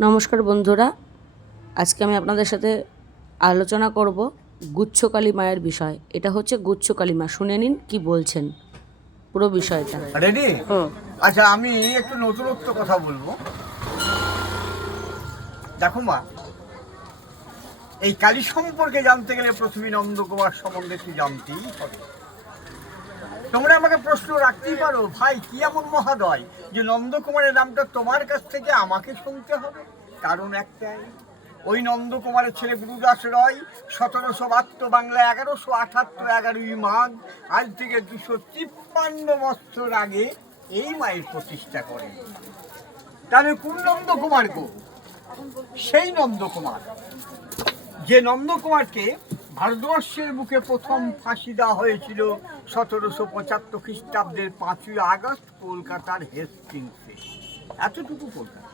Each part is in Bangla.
নমস্কার বন্ধুরা, আজকে আমি আপনাদের সাথে আলোচনা করব গুচ্ছকালী মায়ের বিষয়। এটা হচ্ছে গুচ্ছকালী মা, শুনে নিন কি বলছেন পুরো বিষয়টা। রেডি? আচ্ছা, আমি একটু নতুনত্ব কথা বলবো। দেখো মা, এই কালী সম্পর্কে জানতে গেলে প্রথমে নন্দকুমার সম্বন্ধে একটু জানতেই হবে। তোমরা আমাকে প্রশ্ন রাখতেই পারো, ভাই কি এমন মহাদয় যে নন্দকুমারের নামটা তোমার কাছ থেকে আমাকে শুনতে হবে? কারণ একটাই, ওই নন্দকুমারের ছেলে গুরুদাস রয় 1772 বাংলা 1178 11ই মাঘ, আজ থেকে 253 বছর আগে এই মায়ের প্রতিষ্ঠা করেন। তাহলে কোন নন্দকুমার গো? সেই নন্দকুমার যে নন্দকুমারকে ভারতবর্ষের বুকে প্রথম ফাঁসি দেওয়া হয়েছিল 1775 খ্রিস্টাব্দের 5ই আগস্ট কলকাতার হেস্টিংসে। এতটুকু কলকাতা।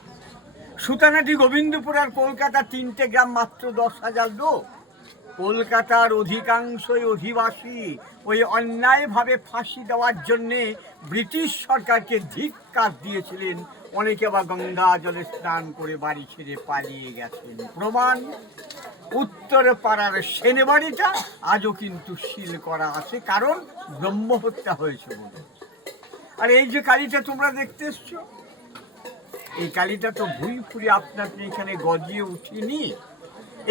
সুতানাটি, গোবিন্দপুর আর কলকাতা 3টে গ্রাম, মাত্র 10,000 লোক। কলকাতার অধিকাংশই অধিবাসী ওই অন্যায়ভাবে ফাঁসি দেওয়ার জন্যে ব্রিটিশ সরকারকে ধিক্কার দিয়েছিলেন। অনেকে আবার গঙ্গা জলে স্নান করে বাড়ি ছেড়ে পালিয়ে গেছেন। প্রমাণ, উত্তর পাড়ার সেনে বাড়িটা আজও কিন্তু সিল করা আছে, কারণ ব্রহ্মহত্যা হয়েছে বলে। আর এই যে কালীটা তোমরা দেখতে এসছো, এই কালীটা তো ভুই ফুরি আপনা আপনি এখানে গজিয়ে উঠিনি।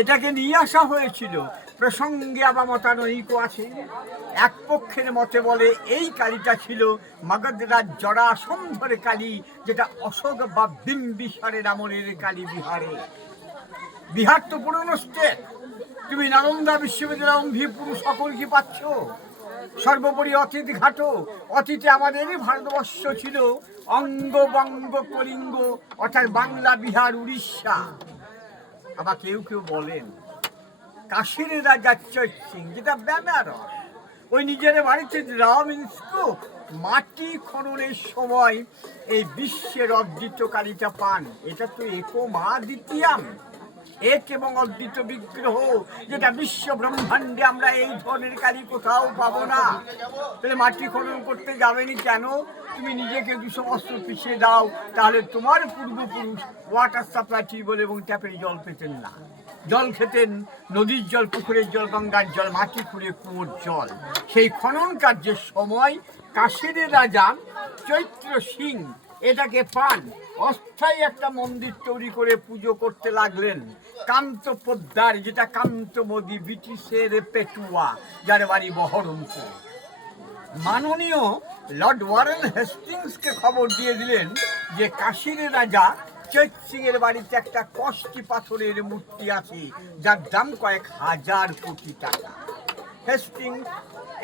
এটাকে নিয়ে আসা হয়েছিল। প্রসঙ্গে আবার মতানৈক্য আছে। এক পক্ষের মতে বলে এই কালীটা ছিল মগধরাজ জরাসন্ধের কালী, যেটা অশোক বা বিম্বিসারের আমলের কালী বিহারে। বিহার তো পুরনো স্টেট। তুমি নালন্দা বিশ্ববিদ্যালয় অম্ভিপুর সকল কি পাচ্ছ? সর্বোপরি অতীত ঘাটো। অতীতে আমাদের ভারতবর্ষ ছিল অঙ্গ বঙ্গ কলিঙ্গ, অর্থাৎ বাংলা, বিহার, উড়িষ্যা। আবার কেউ কেউ বলেন কাশীর রাজা চৈত সিং, যেটা বেনারস, ওই নিজের বাড়িতে মাটি খননের সময় এই বিশ্বের অদ্বিতীয় কালীটা পান। এটা তো একো মা দ্বিতীয়াম, এক এবং অদ্বিতীয় বিগ্রহ, যেটা বিশ্ব ব্রহ্মাণ্ডে আমরা এই ধরনের কালী কোথাও পাবো না। তাহলে মাটি খনন করতে যাবেনি কেন? তুমি নিজেকে 200 বছর পিছিয়ে দাও, তাহলে তোমার পূর্বপুরুষ ওয়াটার সাপ্লাই টিউবওয়েল এবং ট্যাপের জল পেতেন না। জল খেতেন নদীর জল, পুকুরের জল, গঙ্গার জল, মাটি খুঁড়ে কুয়োর জল। সেই খনন কার্যের সময় কাশীর রাজা চৈত্র সিং এটাকে পান, অস্থায়ী একটা মন্দির তৈরি করে পুজো করতে লাগলেন। কান্ত পোদ্দার, যেটা কান্তমোদী, ব্রিটিশের পেটুয়া, যার বাড়ি বহরমপুর, মাননীয় লর্ড ওয়ারেন হেস্টিংসকে খবর দিয়ে দিলেন যে কাশীর রাজা চৈত সিং এর বাড়িতে একটা কষ্টি পাথরের মূর্তি আছে, যার দাম কয়েক হাজার কোটি টাকা। হেস্টিংস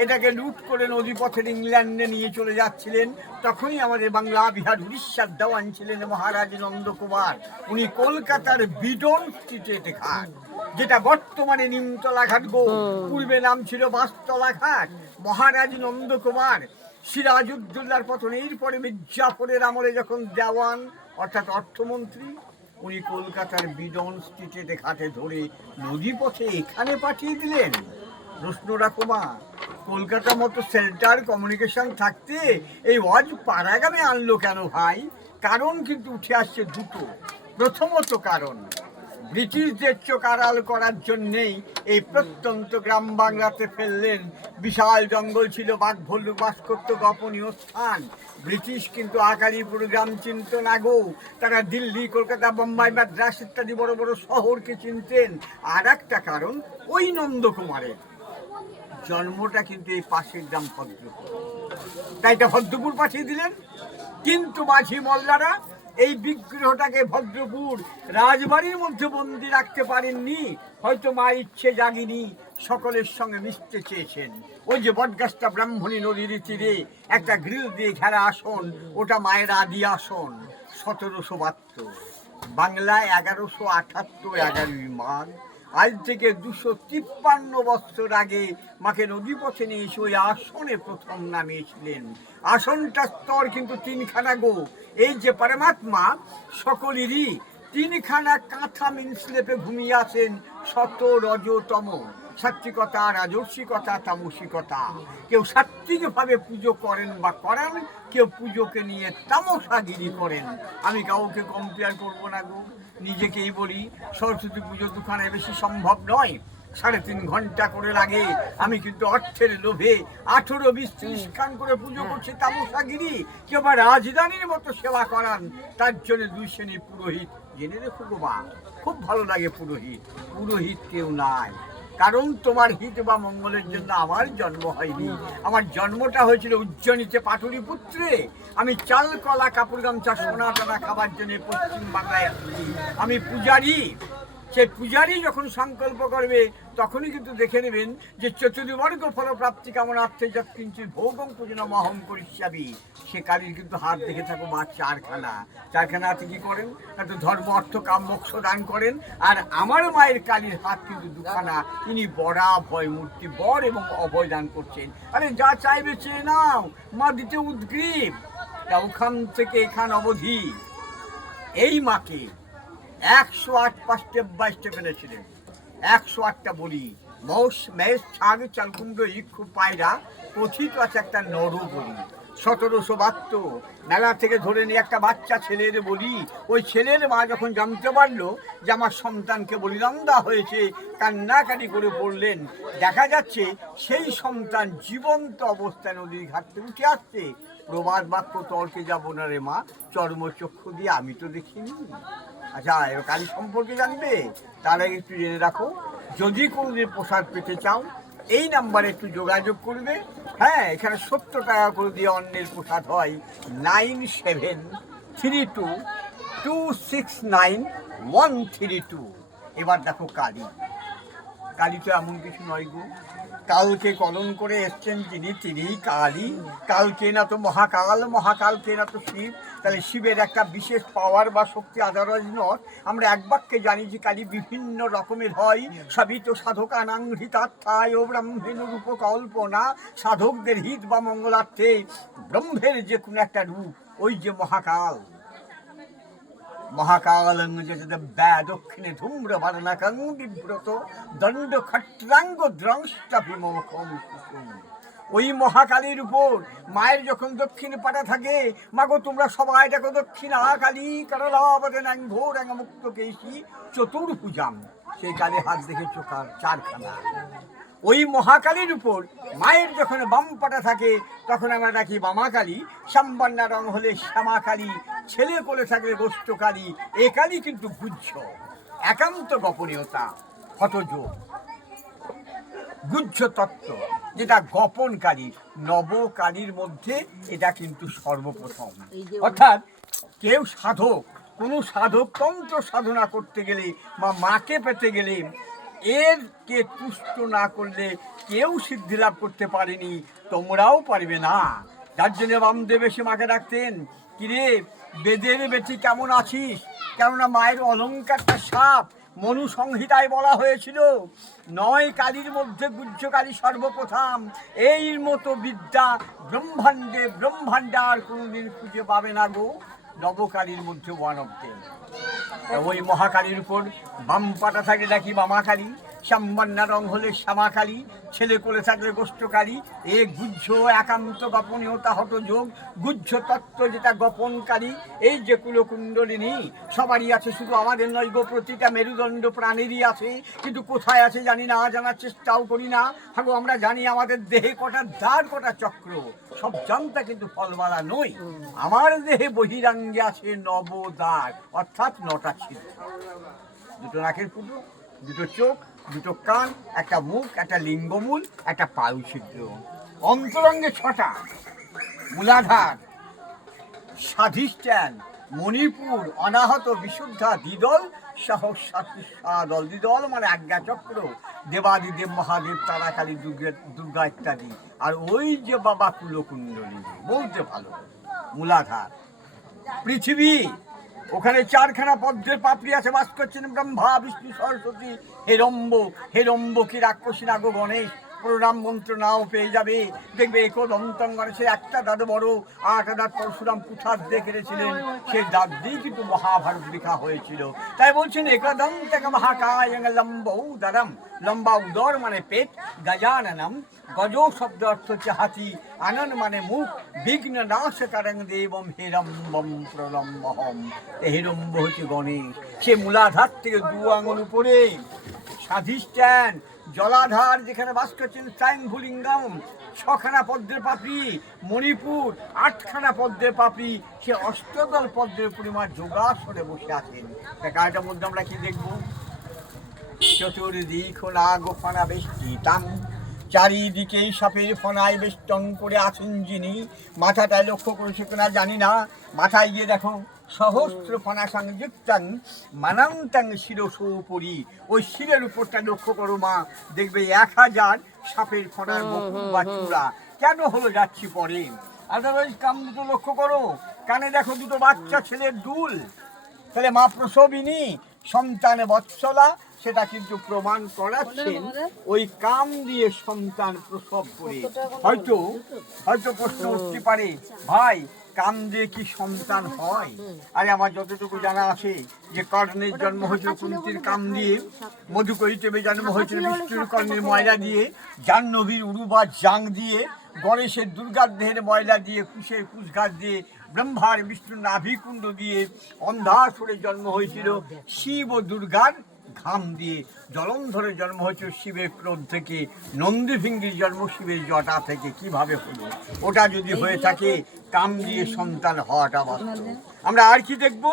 এটাকে লুট করে নদীপথের ইংল্যান্ডে নিয়ে চলে যাচ্ছিলেন। তখনই আমাদের বাংলা, বিহার, উড়িষ্যার দেওয়ান ছিলেন মহারাজ নন্দকুমার। উনি কলকাতার বিডন স্ট্রিটের ঘাট, যেটা বর্তমানে নিমতলা ঘাট গো, পূর্বে নাম ছিল বাঁশতলা ঘাট। মহারাজ নন্দকুমার সিরাজউদ্দৌলার পতনের পরে মির্জাফরের আমলে যখন দেওয়ান অর্থাৎ অর্থমন্ত্রী, উনি কলকাতার বিডন স্ট্রিটের ঘাটে ধরে নদীপথে এখানে পাঠিয়ে দিলেন। প্রশ্ন রাখো মা, কলকাতার মতো সেন্টার কমিউনিকেশন থাকতে এই ওয়াজ পাড়াগ্রামে আনলো কেন ভাই? কারণ কিন্তু উঠে আসছে দুটো। প্রথমত কারণ, ব্রিটিশদের চোখ আড়াল করার জন্যেই এই প্রত্যন্ত গ্রাম বাংলাতে ফেললেন। বিশাল জঙ্গল ছিল, বাঘ ভল্লুক বাস করত, গোপনীয় স্থান। ব্রিটিশ কিন্তু আকারিপুর গ্রাম চিনত না গো। তারা দিল্লি, কলকাতা, বোম্বাই, মাদ্রাস ইত্যাদি বড় বড় শহরকে চিনতেন। আর একটা কারণ, ওই নন্দকুমারের জন্মটা কিন্তু এই পাশের গ্রাম ভদ্রপুর, তাই এটা ভদ্রপুর পাঠিয়ে দিলেন। কিন্তু মাঝি মোল্লারা এই বিগ্রহটাকে ভদ্রপুর রাজবাড়ির মধ্যে বন্দি রাখতে পারেননি। হয়তো মা ইচ্ছে জাগিনি, সকলের সঙ্গে মিশতে চেয়েছেন। ওই যে বটগাছটা ব্রাহ্মণী নদীর তীরে একটা গ্রিল দিয়ে ঘেরা আসন, ওটা মায়ের আদি আসন। 1772 বাংলা 1178 11ই মাঘ, আজ থেকে 253 বছর আগে মাকে নদীপথে নিয়ে এসে ওই আসনে প্রথম নামিয়েছিলেন। আসনটার স্তর কিন্তু 3খানা গো। এই যে পরমাত্মা সকলেরই 3খানা কাঁথা মিনস্লেপে ঘুমিয়ে আছেন, শত রজতম। সাত্বিকতা, রাজস্বিকতা, তামসিকতা। কেউ সাত্বিকভাবে পুজো করেন বা করান, কেউ পুজোকে নিয়ে তামসাগিরি করেন। আমি কাউকে কম্পেয়ার করবো না গো, নিজেকেই বলি সরস্বতী পুজো দুখানে বেশি সম্ভব নয়, 3.5 ঘন্টা করে লাগে। আমি কিন্তু অর্থের লোভে 18, 20, 30 খান করে পুজো করছে তামসাগিরি। কেউ বা রাজধানীর মতো সেবা করান, তার জন্য 2 শ্রেণী পুরোহিত। জেনে রেখো গো মা, খুব ভালো লাগে পুরোহিত। পুরোহিত কেউ নাই, কারণ তোমার হিত বা মঙ্গলের জন্য আমার জন্ম হয়নি। আমার জন্মটা হয়েছিল উজ্জয়িনীতে পাটলিপুত্রে। আমি চাল, কলা, কাপড়, গামছা, সোনা টানা খাবার জন্য পশ্চিম বাংলায় আসছি। আমি পূজারি। সে পূজারি যখন সংকল্প করবে তখনই কিন্তু দেখে নেবেন যে চতুর্বর্গ ফলপ্রাপ্তি কামনার্থে যৎকিঞ্চিৎ ভোগং পূজনমহং করিষ্যামি। সে কালীর কিন্তু হাত দেখে থাকো মা চারখানাতে কি করেন না, তো ধর্ম, অর্থ, কাম, মোক্ষ দান করেন। আর আমার মায়ের কালীর হাত কিন্তু দুখানা, তিনি বরা ভয় মূর্তি, বর এবং অভয় দান করছেন। আরে যা চাইবে চেয়ে নাও, মা দিতে উদ্গ্রীব। তা ওখান থেকে এখান অবধি এই মাকে 108 স্টেপ বাই স্টেপ এনেছিলেন। 108টা বলি, মৌস, মেষ, ছাগ, চালকুণ্ড, ইক্ষু, পায়রা, কথিত আছে একটা নর বলি। 1772 মেলা থেকে ধরে নিয়ে একটা বাচ্চা ছেলের বলি। ওই ছেলের মা যখন জানতে পারলো যে আমার সন্তানকে বলিদান দেওয়া হয়েছে, কান্নাকাটি করে পড়লেন। দেখা যাচ্ছে সেই সন্তান জীবন্ত অবস্থায় নদীর ঘাট থেকে উঠে আসছে। প্রবাদ বাক্য তর্কে যাবো না রে মা, চর্মচক্ষু দিয়ে আমি তো দেখিনি। আচ্ছা, এবার কালী সম্পর্কে জানবে, তার আগে একটু জেনে রাখো, যদি কোনোদিন প্রসাদ পেতে চাও এই নাম্বারে একটু যোগাযোগ করবে। হ্যাঁ, এখানে 70 টাকা করে দিয়ে অন্যের প্রসাদ হয়। 9732692132। এবার দেখো কালী। কালী তো এমন কিছু নয় গো, কালকে কলন করে এসছেন যিনি, তিনি কালী। কালকে না তো মহাকাল, মহাকালকে না তো শিব। তাহলে শিবের একটা বিশেষ পাওয়ার বা শক্তি আদারওয়াইজ নয়। আমরা এক বাক্যে জানি যে কালী বিভিন্ন রকমের হয়। সবই তো সাধকানাং হিতার্থায় ব্রহ্মেণ রূপ কল্পনা। সাধকদের হিত বা মঙ্গলার্থে ব্রহ্মের যে কোনো একটা রূপ, ওই যে মহাকাল। মহাকালং যেতে দক্ষিণে ধূম্র বারণাকং বিব্রত দণ্ড খট্রাঙ্গ দ্রংষ্টাভিমুখম কুসুম। ওই মহাকালীর উপর মায়ের যখন দক্ষিণ পাটা থাকে, মাগো তোমরা সবাই দেখো দক্ষিণা কালী করলাবদনাং ঘোরাং মুক্ত কেশী চতুর্ভুজাম। সেই কালীর হাত দেখে চোখার 4খানা। ওই মহাকালীর উপর মায়ের যখন বাম পাটা থাকে তখন আমরা ডাকি বামা কালী। শ্যামবর্ণা রং হলে শ্যামা কালী, ছেলে কোলে থাকলে গোষ্ঠ কালী। এ কালী কিন্তু গুহ্য, একান্ত গোপনীয়তা, হঠযোগ, গুহ্য তত্ত্ব, যেটা গোপন কালী। নবকালীর মধ্যে এটা কিন্তু সর্বপ্রথম। অর্থাৎ কেউ সাধক, কোনো সাধক তন্ত্র সাধনা করতে গেলে বা মাকে পেতে গেলে এরকে তুষ্ট না করলে কেউ সিদ্ধি লাভ করতে পারেনি, তোমরাও পারবে না। যার জন্য বামদেব এসে মাকে ডাকতেন, কিরে বেদের বেটি কেমন আছিস? কেননা মায়ের অলঙ্কারটা সাপ। মনু সংহিতায় বলা হয়েছিল 9 কালীর মধ্যে গুহ্য কালী সর্বপ্রথম। এই মতো বিদ্যা ব্রহ্মাণ্ডে আর কোনোদিন খুঁজে পাবে না গো। নবকালীর মধ্যে ওয়ান অফ দেম। ওই মহাকালীর উপর বাম পাটা থাকে নাকি বামা কালী, শ্যামবর্ণা রং হলে শ্যামা কালী, ছেলে কোলে থাকলে গোষ্ঠ কালী। এ গুহ্য একান্ত গোপনীয়তা, হঠযোগ, গুহ্য তত্ত্ব, যেটা গোপন কালী। এই যে কুলকুণ্ডলিনী সবারই আছে, শুধু আমাদের নয় গো, প্রতিটা মেরুদণ্ড প্রাণেরই আছে। কিন্তু কোথায় আছে জানি না, জানার চেষ্টাও করি না। হাগো আমরা জানি আমাদের দেহে কটা দ্বার, কটা চক্র, সব জানতা কিন্তু ফলবালা নই। আমার দেহে বহিরাঙ্গে আছে 9 দ্বার, অর্থাৎ 9টা ছিদ্র। 2টো নাকের ফুটো, 2টো চোখ, 2টো কান, একটা মুখ, একটা লিঙ্গমূল, একটা পায়ু ছিদ্র। অন্তরঙ্গে 6টা, মূলাধার, স্বাধিষ্ঠান, মণিপুর, অনাহত, বিশুদ্ধা, দ্বিদল, সাদল। দ্বিদল মানে আজ্ঞাচক্র, দেবাদিদেব মহাদেব, তারাকালী, দুর্গা ইত্যাদি। আর ওই যে বাবা কুলকুণ্ডলী, বলতে ভালো। মূলাধার পৃথিবী, ওখানে 4খানা পদ্মের পাপড়ি আছে, বাস করছেন ব্রহ্মা, বিষ্ণু, সরস্বতী। হেরম্ব কি রাক্ষসী না গো গণেশ? প্রণাম মন্ত্র নাও পেয়ে যাবে। দেখবে একদন্তং মানে সে একটা দাঁত বড়, 8 দাঁত পরশুরাম কুঠার দিয়ে কেটেছিলেন, সে দাঁত দিয়ে কিন্তু মহাভারত লেখা হয়েছিল। তাই বলছেন একদন্তং মহাকায় লম্বা উদরম, লম্বা উদর মানে পেট, গজাননম, গজ শব্দ অর্থ হচ্ছে হাতি, আনন মানে মুখ, বিঘ্ন নাশকারং দেবম হিরম্বম প্রলম্বহম। হিরম্ব হচ্ছে গণেশ, সে মূলাধার থেকে 2 আঙুল উপরে স্বাধিষ্ঠান, জলাধার যেখানে বাস করছেন স্বয়ংভূলিঙ্গম, 6খানা পদ্মের পাপড়ি, মণিপুর 8খানা পদ্মের পাপড়ি, সে অষ্টদল পদ্মের পরিমাণ যোগাসনে বসে আছেন। কারটার মধ্যে আমরা কি দেখবো? চতুর্দিক নাগ ফনা বেষ্টিতাম, চারিদিকেই সাপের ফনায় বেষ্টন করে আছেন যিনি। মাথাটায় লক্ষ্য করেছে কিনা জানি না, মাথায় গিয়ে দেখো সহস্র ফনা সংযুক্তাং মানান্তাং শিরসোপরি, ওই শিরের উপরটা লক্ষ্য করো মা, দেখবে 1000 সাপের ফনার বকুল বা চূড়া। কেন হলো যাচ্ছি পরে। আদারওয়াইজ কাম দুটো লক্ষ্য করো, কানে দেখো 2 বাচ্চা ছেলের দুল, তাহলে মা প্রসবিনী, সন্তানে বৎসলা, সেটা কিন্তু প্রমাণ করাচ্ছেন ওই কাম দিয়ে সন্তান প্রসব করে। হয়তো প্রশ্ন উঠতে পারে, ভাই কাম দিয়ে কি সন্তান হয়? আরে আমার যতটুকু জানা আছে যে কর্ণের জন্ম হয়েছিল কুন্তির কাম দিয়ে, মধুকৈটবে জন্ম হয়েছিল বিষ্ণুর কর্ণের ময়লা দিয়ে, জাহ্নবীর উরুবা জাং দিয়ে, গণেশের দুর্গার দেহের ময়লা দিয়ে, কুশের কুশঘাস দিয়ে, ব্রহ্মার বিষ্ণুর নাভিকুণ্ড দিয়ে, অন্ধাসুরের জন্ম হয়েছিল শিব ও দুর্গার ঘাম দিয়ে, জলন্ধরের জন্ম হয়েছিল শিবের ক্রোধ থেকে, নন্দীভিঙ্গির জন্ম শিবের জটা থেকে। কিভাবে হলো? ওটা যদি হয়ে থাকে কাম দিয়ে সন্তান হওয়াটা বাস্তব। আমরা আর কি দেখবো?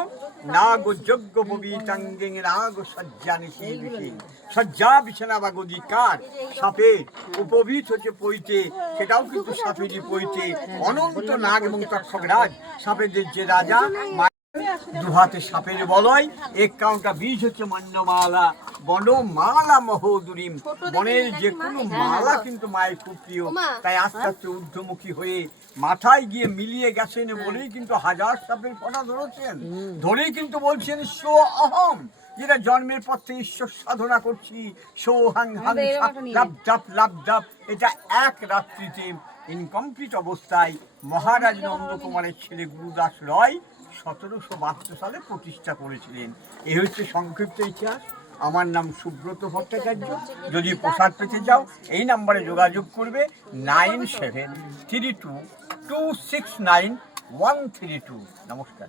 নাগ যজ্ঞ পবিতাঙ্গেং নাগ সজ্জানি সেই বিষয়, সজ্জা বিছানা বা গদিকার সাপের, উপবিত হচ্ছে পৈতে, সেটাও কিন্তু সাপেরই পৈতে। অনন্ত নাগ এবং তক্ষকরাজ সাপেদের যে রাজা, 2 হাতে সাপের বলয়, 51টা বীজ হচ্ছে মন্যমালা, বনমালা মহোদুরিম, বনের যে কোনো মালা কিন্তু মায়ের খুব প্রিয়। তাই আস্তে আস্তে ঊর্ধ্বমুখী হয়ে মাথায় গিয়ে মিলিয়ে গেছেন বলেই কিন্তু 1000 সাপের ফনা ধরেছেন, ধরেই কিন্তু বলছেন সো অহম, যেটা জন্মের পর থেকে ঈশ্বর সাধনা করছি, সো হাং হাং লাভ ডাপ। এটা এক রাত্রিতে ইনকমপ্লিট অবস্থায় মহারাজ নন্দকুমারের ছেলে গুরুদাস রয় 1772 সালে প্রতিষ্ঠা করেছিলেন। এই হচ্ছে সংক্ষিপ্ত ইতিহাস। আমার নাম সুব্রত ভট্টাচার্য। যদি প্রসাদ পেতে যাও এই নাম্বারে যোগাযোগ করবে 9732269132। নমস্কার।